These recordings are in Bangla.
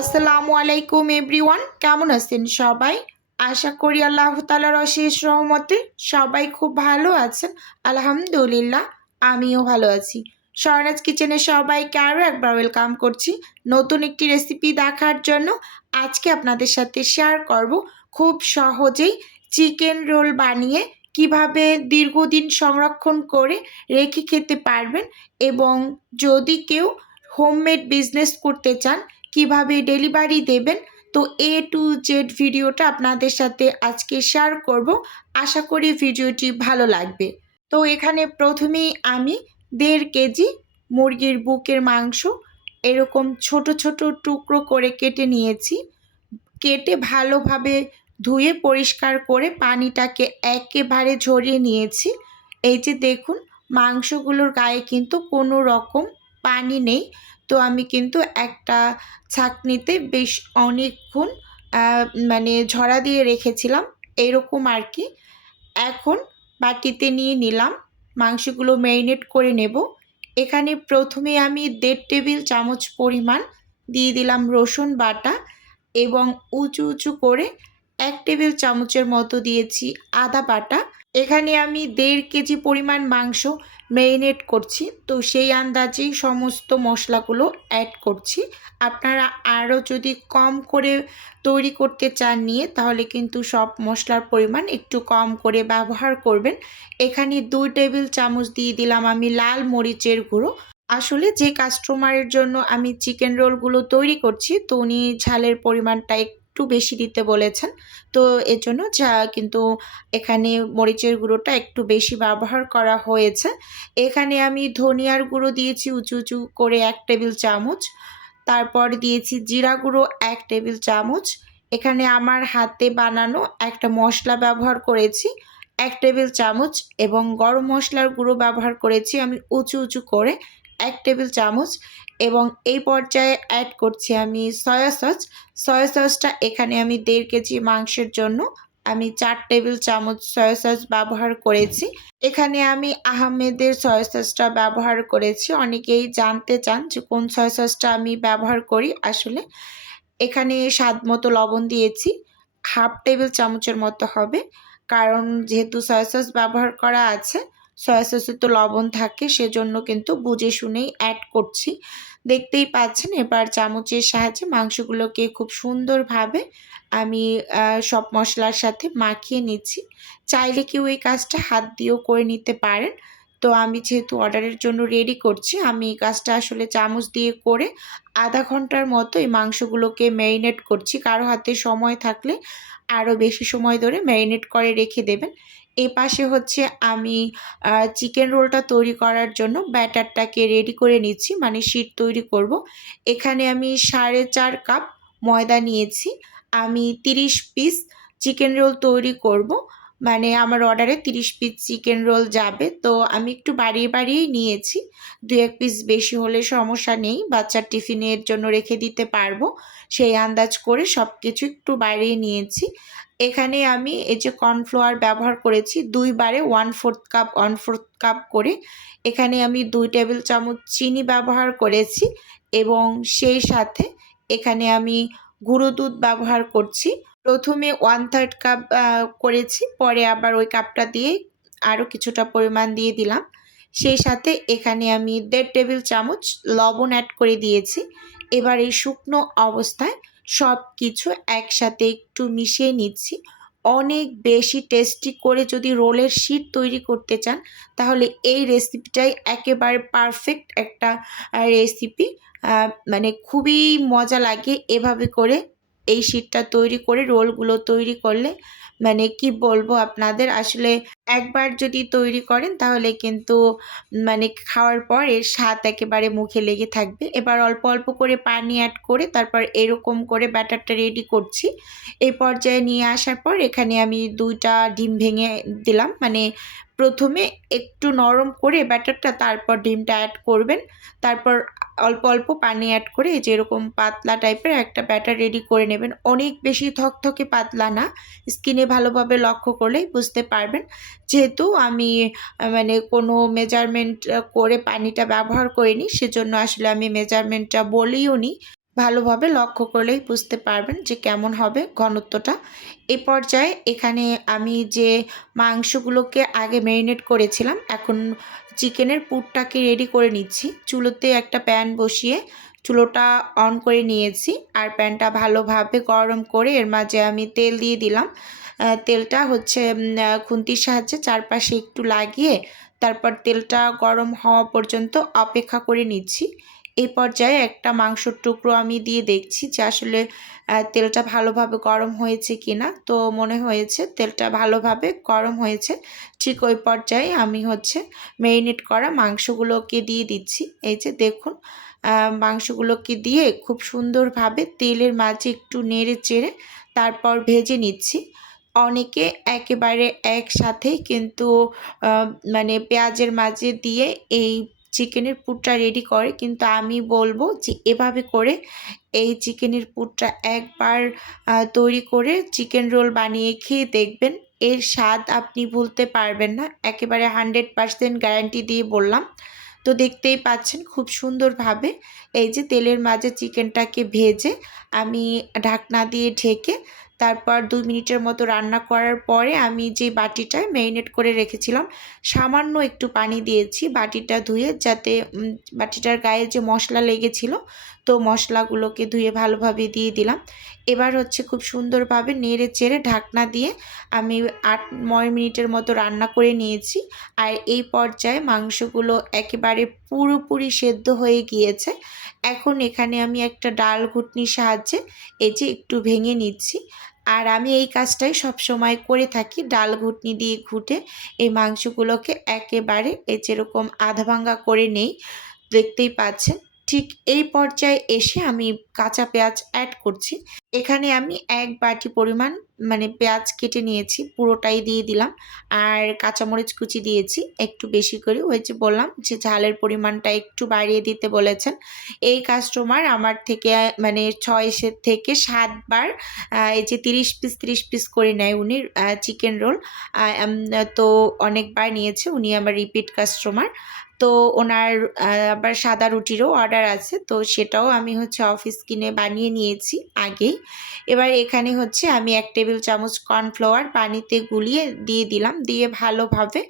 আসসালামু আলাইকুম এভরিওয়ান, কেমন আছেন সবাই? আশা করি আল্লাহ তাআলার অশেষ রহমতে সবাই খুব ভালো আছেন। আলহামদুলিল্লাহ, আমিও ভালো আছি। স্বর্ণাজ কিচেনে সবাইকে আরও একবার ওয়েলকাম করছি নতুন একটি রেসিপি দেখার জন্য। আজকে আপনাদের সাথে শেয়ার করব খুব সহজেই চিকেন রোল বানিয়ে কিভাবে দীর্ঘদিন সংরক্ষণ করে রেখে খেতে পারবেন, এবং যদি কেউ হোমমেড বিজনেস করতে চান কিভাবে ডেলিভারি দেবেন, তো এ টু জেড ভিডিওটা আপনাদের সাথে আজকে শেয়ার করব। আশা করি ভিডিওটি ভালো লাগবে। তো এখানে প্রথমেই আমি 1.5 কেজি মুরগির বুকের মাংস এরকম ছোট ছোট টুকরো করে কেটে নিয়েছি। কেটে ভালোভাবে ধুয়ে পরিষ্কার করে পানিটাকে একেবারে ঝরিয়ে নিয়েছি। এই যে দেখুন, মাংসগুলোর গায়ে কিন্তু কোনো রকম পানি নেই। তো আমি কিন্তু একটা ছাঁকনিতে বেশ অনেকক্ষণ মানে ঝরা দিয়ে রেখেছিলাম, এরকম আর কি। এখন বাটিতে নিয়ে নিলাম, মাংসগুলো ম্যারিনেট করে নেব। এখানে প্রথমে আমি 1.5 টেবিল চামচ পরিমাণ দিয়ে দিলাম রসুন বাটা, এবং উঁচু উঁচু করে 1 টেবিল চামচের মতো দিয়েছি আদা বাটা। এখানে আমি 1.5 কেজি পরিমাণ মাংস ম্যারিনেট করছি, তো সেই আন্দাজেই সমস্ত মশলাগুলো অ্যাড করছি। আপনারা আরও যদি কম করে তৈরি করতে চান নিয়ে, তাহলে কিন্তু সব মশলার পরিমাণ একটু কম করে ব্যবহার করবেন। এখানে 2 টেবিল চামচ দিয়ে দিলাম আমি লাল মরিচের গুঁড়ো। আসলে যে কাস্টমারের জন্য আমি চিকেন রোলগুলো তৈরি করছি, তো উনি ঝালের পরিমাণটা একটু বেশি দিতে বলেছেন, তো এজন্য কিন্তু এখানে মরিচের গুঁড়োটা একটু বেশি ব্যবহার করা হয়েছে। এখানে আমি ধনিয়ার গুঁড়ো দিয়েছি উঁচু উঁচু করে 1 টেবিল চামচ। তারপর দিয়েছি জিরা গুঁড়ো 1 টেবিল চামচ। এখানে আমার হাতে বানানো একটা মশলা ব্যবহার করেছি 1 টেবিল চামচ, এবং গরম মশলার গুঁড়ো ব্যবহার করেছি আমি উঁচু উঁচু করে 1 টেবিল চামচ। এবং এই পর্যায়ে অ্যাড করছি আমি সয়া সস। সয়া সসটা এখানে আমি 1.5 কেজি মাংসের জন্য আমি 4 টেবিল চামচ সয়া সস ব্যবহার করেছি। এখানে আমি আহমেদের সয়া সসটা ব্যবহার করেছি। অনেকেই জানতে চান যে কোন সয়া সসটা আমি ব্যবহার করি। আসলে এখানে স্বাদ মতো লবণ দিয়েছি, 1/2 টেবিল চামচের মতো হবে, কারণ যেহেতু সয়া সস ব্যবহার করা আছে, সয়া সসে তো লবণ থাকে, সেজন্য কিন্তু বুঝে শুনেই অ্যাড করছি। দেখতেই পাচ্ছেন, এবার চামচের সাহায্যে মাংসগুলোকে খুব সুন্দরভাবে আমি সব মশলার সাথে মাখিয়ে নিচ্ছি। চাইলে কেউ এই কাজটা হাত দিয়েও করে নিতে পারেন। তো আমি যেহেতু অর্ডারের জন্য রেডি করছি, আমি এই কাজটা আসলে চামচ দিয়ে করে আধা ঘন্টার মতো এই মাংসগুলোকে ম্যারিনেট করছি। কারো হাতে সময় থাকলে আরও বেশি সময় ধরে ম্যারিনেট করে রেখে দেবেন। এপাশে হচ্ছে আমি চিকেন রোলটা তৈরি করার জন্য ব্যাটারটাকে রেডি করে নিচ্ছি, মানে শিট তৈরি করব। এখানে আমি 4.5 কাপ ময়দা নিয়েছি। আমি 30 পিস চিকেন রোল তৈরি করব, মানে আমার অর্ডারে 30 পিস চিকেন রোল যাবে। তো আমি একটু বাড়িয়ে বাড়িয়েই নিয়েছি, 2-1 পিস বেশি হলে সমস্যা নেই, বাচ্চার টিফিনের জন্য রেখে দিতে পারবো, সেই আন্দাজ করে সব কিছু একটু বাড়িয়ে নিয়েছি। এখানে আমি এই যে কর্নফ্লাওয়ার ব্যবহার করেছি 2 বারে 1/4 কাপ 1/4 কাপ করে। এখানে আমি 2 টেবিল চামচ চিনি ব্যবহার করেছি, এবং সেই সাথে এখানে আমি গুঁড়ো দুধ ব্যবহার করছি। প্রথমে 1/3 কাপ করেছি, পরে আবার ওই কাপটা দিয়ে আরও কিছুটা পরিমাণ দিয়ে দিলাম। সেই সাথে এখানে আমি 1.5 টেবিল চামচ লবণ অ্যাড করে দিয়েছি। এবার এই শুকনো অবস্থায় সব কিছু একসাথে একটু মিশিয়ে নিচ্ছি। অনেক বেশি টেস্টি করে যদি রোলের শিট তৈরি করতে চান, তাহলে এই রেসিপিটাই একেবারে পারফেক্ট একটা রেসিপি। মানে খুবই মজা লাগে এভাবে করে এই শিটটা তৈরি করে রোলগুলো তৈরি করলে। মানে কি বলবো আপনাদের, আসলে একবার যদি তৈরি করেন তাহলে কিন্তু মানে খাওয়ার পর এর স্বাদ একেবারে মুখে লেগে থাকবে। এবার অল্প অল্প করে পানি অ্যাড করে তারপর এরকম করে ব্যাটারটা রেডি করছি। এই পর্যায়ে নিয়ে আসার পর এখানে আমি 2টা ডিম ভেঙে দিলাম, মানে প্রথমে একটু নরম করে ব্যাটারটা, তারপর ডিমটা অ্যাড করবেন। তারপর অল্প অল্প পানি অ্যাড করে এই যে এরকম পাতলা টাইপের একটা ব্যাটার রেডি করে নেবেন। অনেক বেশি থকথকে পাতলা না, স্কিনে ভালোভাবে লক্ষ্য করলেই বুঝতে পারবেন। যেহেতু আমি মানে কোনো মেজারমেন্ট করে পানিটা ব্যবহার করিনি, সেজন্য আসলে আমি মেজারমেন্টটা বলিও নি। ভালোভাবে লক্ষ্য করলেই বুঝতে পারবেন যে কেমন হবে ঘনত্বটা। এ পর্যায়ে এখানে আমি যে মাংসগুলোকে আগে ম্যারিনেট করেছিলাম, এখন চিকেনের পুরটাকে রেডি করে নিচ্ছি। চুলোতে একটা প্যান বসিয়ে চুলোটা অন করে নিয়েছি, আর প্যানটা ভালোভাবে গরম করে এর মাঝে আমি তেল দিয়ে দিলাম। তেলটা হচ্ছে খুন্তির সাহায্যে চারপাশে একটু লাগিয়ে তারপর তেলটা গরম হওয়া পর্যন্ত অপেক্ষা করে নিচ্ছি। এই পর্যায়ে একটা মাংসর টুকরো আমি দিয়ে দেখছি যে আসলে তেলটা ভালোভাবে গরম হয়েছে কিনা। তো মনে হয়েছে তেলটা ভালোভাবে গরম হয়েছে। ঠিক ওই পর্যায়ে আমি হচ্ছে ম্যারিনেট করা মাংসগুলোকে দিয়ে দিচ্ছি। এই যে দেখুন, মাংসগুলোকে দিয়ে খুব সুন্দরভাবে তেলের মাঝে একটু নেড়ে চেড়ে তারপর ভেজে নিচ্ছি। অনেকে একেবারে একসাথেই কিন্তু মানে পেঁয়াজের মাঝে দিয়ে এই চিকেনের পুরটা রেডি করে, কিন্তু আমি বলবো যে এভাবে করে এই চিকেনের পুরটা একবার তৈরি করে চিকেন রোল বানিয়ে খেয়ে দেখবেন, এর স্বাদ আপনি ভুলতে পারবেন না। একেবারে 100% গ্যারান্টি দিয়ে বললাম। তো দেখতেই পাচ্ছেন খুব সুন্দরভাবে এই যে তেলের মাঝে চিকেনটাকে ভেজে আমি ঢাকনা দিয়ে ঢেকে তারপর 2 মিনিটের মতো রান্না করার পরে আমি যে বাটিটায় ম্যারিনেট করে রেখেছিলাম সামান্য একটু পানি দিয়েছি বাটিটা ধুয়ে, যাতে বাটিটার গায়ে যে মশলা লেগেছিল তো মশলাগুলোকে ধুয়ে ভালোভাবে দিয়ে দিলাম। এবার হচ্ছে খুব সুন্দরভাবে নেড়ে চেড়ে ঢাকনা দিয়ে আমি 8-9 মিনিটের মতো রান্না করে নিয়েছি। আর এই পর্যায়ে মাংসগুলো একেবারে পুরোপুরি সেদ্ধ হয়ে গিয়েছে। এখন এখানে আমি একটা ডাল ঘুটনির সাহায্যে এই যে একটু ভেঙে নিচ্ছি। আর আমি এই কাজটাই সবসময় করে থাকি, ডাল ঘুটনি দিয়ে ঘুটে এই মাংসগুলোকে একেবারে যেরকম আধা ভাঙ্গা করে নেই। দেখতেই পাচ্ছেন ঠিক এই পর্যায়ে এসে আমি কাঁচা পেঁয়াজ অ্যাড করছি। এখানে আমি 1 বাটি পরিমাণ মানে পেঁয়াজ কেটে নিয়েছি, পুরোটাই দিয়ে দিলাম। আর কাঁচামরিচ কুচি দিয়েছি একটু বেশি করে, ওই যে বললাম যে ঝালের পরিমাণটা একটু বাড়িয়ে দিতে বলেছেন। এই কাস্টমার আমার থেকে মানে 6 থেকে 7 বার এই যে 30 পিস করে নেয় উনি চিকেন রোল। তো অনেকবার নিয়েছে, উনি আমার রিপিট কাস্টমার। তো ওনার আবার সাদা রুটিরও অর্ডার আছে, তো সেটাও আমি হচ্ছে অফিস কিনে বানিয়ে নিয়েছি আগেই। এবার এখানে হচ্ছে আমি 1 টেবিল চামচ কর্নফ্লাওয়ার পানিতে গুলিয়ে দিয়ে দিলাম, দিয়ে ভালোভাবে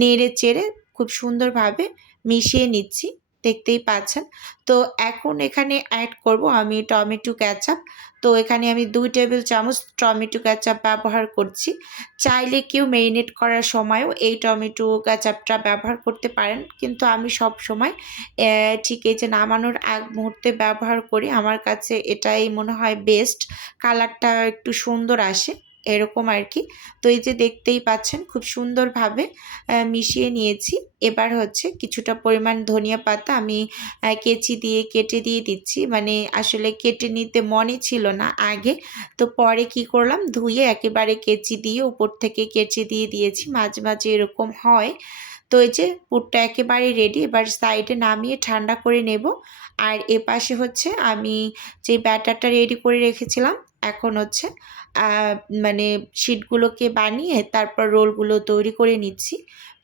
নেড়ে চেড়ে খুব সুন্দরভাবে মিশিয়ে নিচ্ছি, দেখতেই পাচ্ছেন। তো এখন এখানে অ্যাড করব আমি টমেটো কেচাপ। তো এখানে আমি 2 টেবিল চামচ টমেটো কেচাপ ব্যবহার করছি। চাইলে কেউ ম্যারিনেট করার সময়ও এই টমেটো কেচাপটা ব্যবহার করতে পারেন, কিন্তু আমি সব সময় ঠিক এই যে নামানোর আগ মুহূর্তে ব্যবহার করি। আমার কাছে এটাই মনে হয় বেস্ট, কালারটা একটু সুন্দর আসে এরকম আর কি। তো এই যে দেখতেই পাচ্ছেন খুব সুন্দরভাবে মিশিয়ে নিয়েছি। এবার হচ্ছে কিছুটা পরিমাণ ধনিয়া পাতা আমি কেচি দিয়ে কেটে দিয়ে দিচ্ছি, মানে আসলে কেটে নিতে মনে ছিল না আগে, তো পরে কি করলাম ধুয়ে একেবারে কেচি দিয়ে উপর থেকে কেচি দিয়ে দিয়েছি, মাঝে মাঝে এরকম হয়। তো এই যে পুরটা একেবারে রেডি, এবার সাইডে নামিয়ে ঠান্ডা করে নেব। আর এপাশে হচ্ছে আমি যে ব্যাটারটা রেডি করে রেখেছিলাম, এখন হচ্ছে মানে শিটগুলোকে বানিয়ে তারপর রোলগুলো তৈরি করে নিচ্ছি।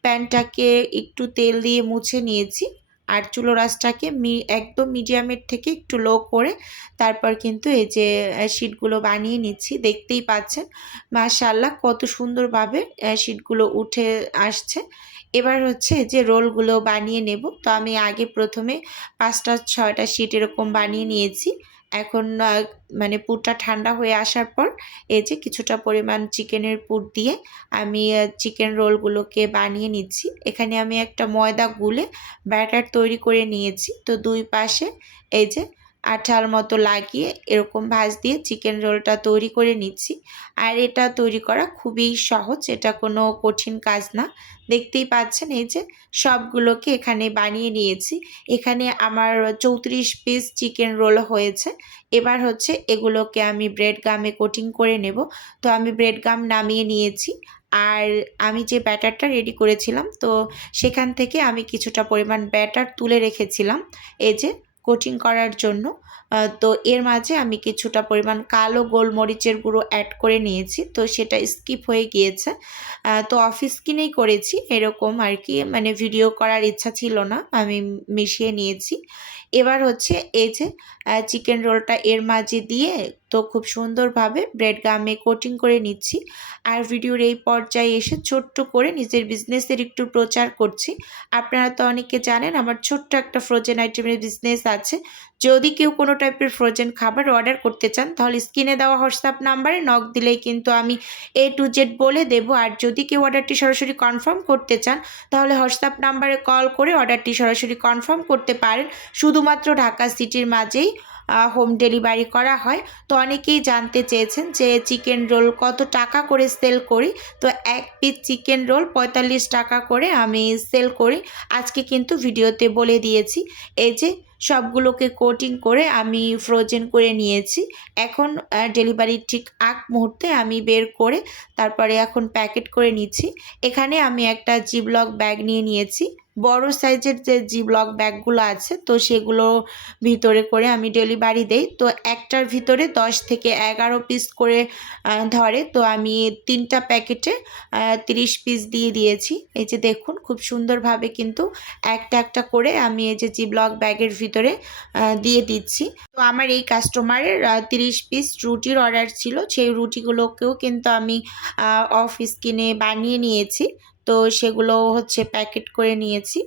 প্যানটাকে একটু তেল দিয়ে মুছে নিয়েছি, আর চুলোর আঁচটাকে একদম মিডিয়ামের থেকে একটু লো করে তারপর কিন্তু এই যে শিটগুলো বানিয়ে নিচ্ছি। দেখতেই পাচ্ছেন মাশাআল্লাহ কত সুন্দরভাবে শিটগুলো উঠে আসছে। এবার হচ্ছে যে রোলগুলো বানিয়ে নেব। তো আমি আগে প্রথমে 5টা 6টা শিট এরকম বানিয়ে নিয়েছি। এখন মানে পুরটা ঠান্ডা হয়ে আসার পর এই যে কিছুটা পরিমাণ চিকেনের পুর দিয়ে আমি চিকেন রোলগুলোকে বানিয়ে নিচ্ছি। এখানে আমি একটা ময়দা গুলে ব্যাটার তৈরি করে নিয়েছি। তো 2 পাশে এই যে আঠার মতো লাগিয়ে এরকম ভাঁজ দিয়ে চিকেন রোলটা তৈরি করে নিচ্ছি। আর এটা তৈরি করা খুবই সহজ, এটা কোনো কঠিন কাজ না। দেখতেই পাচ্ছেন এই যে সবগুলোকে এখানে বানিয়ে নিয়েছি। এখানে আমার 34 পিস চিকেন রোল হয়েছে। এবার হচ্ছে এগুলোকে আমি ব্রেড গামে কোটিং করে নেব। তো আমি ব্রেড গাম নামিয়ে নিয়েছি। আর আমি যে ব্যাটারটা রেডি করেছিলাম তো সেখান থেকে আমি কিছুটা পরিমাণ ব্যাটার তুলে রেখেছিলাম এই যে কোটিং করার জন্য। তো এর মাঝে আমি কিছুটা পরিমাণ কালো গোলমরিচের গুঁড়ো অ্যাড করে নিয়েছি, তো সেটা স্কিপ হয়ে গিয়েছে। তো অফিস কিনেই করেছি এরকম আর কি, মানে ভিডিও করার ইচ্ছা ছিল না, আমি মিশিয়ে নিয়েছি। এবার হচ্ছে এই যে চিকেন রোলটা এর মাঝে দিয়ে তো খুব সুন্দরভাবে ব্রেড গামে কোটিং করে নিচ্ছি। আর ভিডিওর এই পর্যায়ে এসে ছোট্ট করে নিজের বিজনেসের একটু প্রচার করছি। আপনারা তো অনেকে জানেন আমার ছোট্ট একটা ফ্রোজেন আইটেমের বিজনেস আছে। যদি কেউ কোনো টাইপের ফ্রোজেন খাবার অর্ডার করতে চান তাহলে স্ক্রিনে দেওয়া হোয়াটসঅ্যাপ নাম্বারে নক দিলেই কিন্তু আমি A to Z বলে দেবো। আর যদি কেউ অর্ডারটি সরাসরি কনফার্ম করতে চান তাহলে হোয়াটসঅ্যাপ নাম্বারে কল করে অর্ডারটি সরাসরি কনফার্ম করতে পারেন। শুধুমাত্র ঢাকা সিটির মাঝেই হোম ডেলিভারি করা হয়। তো অনেকেই জানতে চেয়েছেন যে চিকেন রোল কত টাকা করে সেল করি। তো এক পিস চিকেন রোল ৪৫ টাকা করে আমি সেল করি। আজকে কিন্তু ভিডিওতে বলে দিয়েছি। এই যে সবগুলোকে কোটিং করে আমি ফ্রোজেন করে নিয়েছি। এখন ডেলিভারির ঠিক আগ মুহূর্তে আমি বের করে তারপরে এখন প্যাকেট করে নিচ্ছি। এখানে আমি একটা জিপলক ব্যাগ নিয়ে নিয়েছি। বড় সাইজের যে জিপলক ব্যাগগুলো আছে তো সেগুলো ভিতরে করে আমি ডেলিভারি দেই। তো একটার ভিতরে 10 থেকে 11 পিস করে ধরে। তো আমি 3টা প্যাকেটে 30 পিস দিয়ে দিয়েছি। এই যে দেখুন খুব সুন্দরভাবে কিন্তু একটা একটা করে আমি এই যে জিপলক ব্যাগের ভিতরে দিয়ে দিচ্ছি। তো আমার এই কাস্টমারের 30 পিস রুটির অর্ডার ছিল। সেই রুটিগুলোকেও কিন্তু আমি অফ স্ক্রিনে বানিয়ে নিয়েছি। তো সেগুলো হচ্ছে প্যাকেট করে নিয়েছি।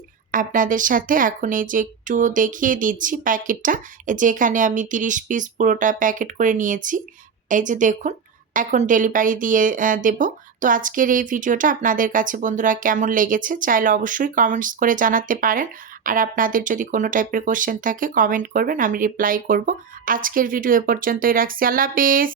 আপনাদের সাথে এখন এই যে একটু দেখিয়ে দিচ্ছি প্যাকেটটা। এই যে এখানে আমি 30 পিস পুরোটা প্যাকেট করে নিয়েছি। এই যে দেখুন এখন ডেলিভারি দিয়ে দেব। তো আজকের এই ভিডিওটা আপনাদের কাছে বন্ধুরা কেমন লেগেছে চাইলে অবশ্যই কমেন্টস করে জানাতে পারেন। আর আপনাদের যদি কোনো টাইপের কোশ্চেন থাকে কমেন্ট করবেন, আমি রিপ্লাই করব। আজকের ভিডিও এ পর্যন্তই রাখছি। আল্লাহ হাফেজ।